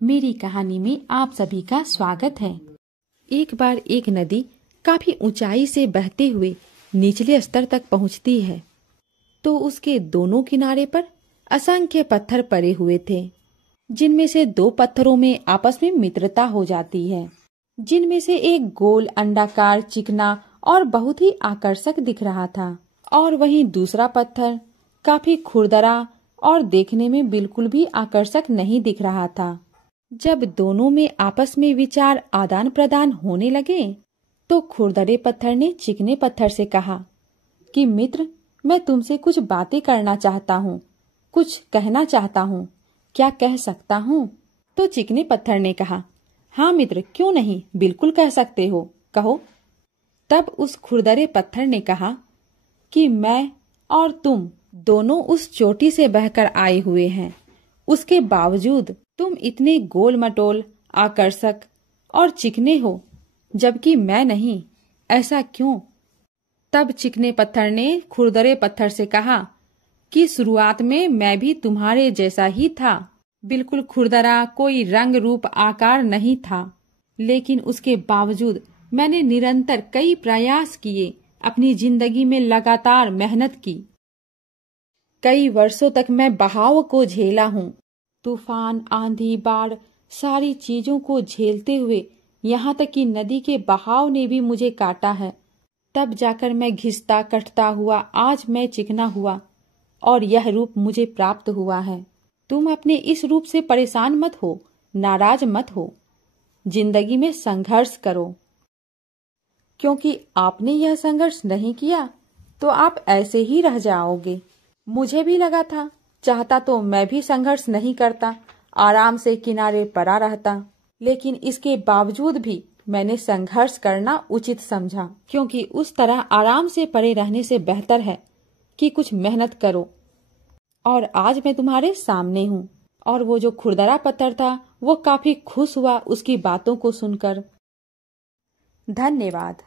मेरी कहानी में आप सभी का स्वागत है। एक बार एक नदी काफी ऊंचाई से बहते हुए निचले स्तर तक पहुंचती है, तो उसके दोनों किनारे पर असंख्य पत्थर पड़े हुए थे, जिनमें से दो पत्थरों में आपस में मित्रता हो जाती है, जिनमें से एक गोल अंडाकार चिकना और बहुत ही आकर्षक दिख रहा था, और वहीं दूसरा पत्थर काफी खुरदरा और देखने में बिल्कुल भी आकर्षक नहीं दिख रहा था। जब दोनों में आपस में विचार आदान प्रदान होने लगे, तो खुरदरे पत्थर ने चिकने पत्थर से कहा कि मित्र, मैं तुमसे कुछ बातें करना चाहता हूँ, कुछ कहना चाहता हूँ, क्या कह सकता हूँ? तो चिकने पत्थर ने कहा, हाँ मित्र, क्यों नहीं, बिल्कुल कह सकते हो, कहो। तब उस खुरदरे पत्थर ने कहा कि मैं और तुम दोनों उस चोटी से बहकर आए हुए हैं, उसके बावजूद तुम इतने गोल मटोल, आकर्षक और चिकने हो, जबकि मैं नहीं, ऐसा क्यों? तब चिकने पत्थर ने खुरदरे पत्थर से कहा कि शुरुआत में मैं भी तुम्हारे जैसा ही था, बिल्कुल खुरदरा, कोई रंग रूप आकार नहीं था, लेकिन उसके बावजूद मैंने निरंतर कई प्रयास किए, अपनी जिंदगी में लगातार मेहनत की। कई वर्षों तक मैं बहाव को झेला हूँ, तूफान, आंधी, बाढ़, सारी चीजों को झेलते हुए यहाँ तक कि नदी के बहाव ने भी मुझे काटा है। तब जाकर मैं घिसता कटता हुआ आज मैं चिकना हुआ और यह रूप मुझे प्राप्त हुआ है। तुम अपने इस रूप से परेशान मत हो, नाराज मत हो, जिंदगी में संघर्ष करो, क्योंकि आपने यह संघर्ष नहीं किया तो आप ऐसे ही रह जाओगे। मुझे भी लगा था, चाहता तो मैं भी संघर्ष नहीं करता, आराम से किनारे पड़ा रहता, लेकिन इसके बावजूद भी मैंने संघर्ष करना उचित समझा, क्योंकि उस तरह आराम से पड़े रहने से बेहतर है कि कुछ मेहनत करो। और आज मैं तुम्हारे सामने हूँ। और वो जो खुरदरा पत्थर था, वो काफी खुश हुआ उसकी बातों को सुनकर। धन्यवाद।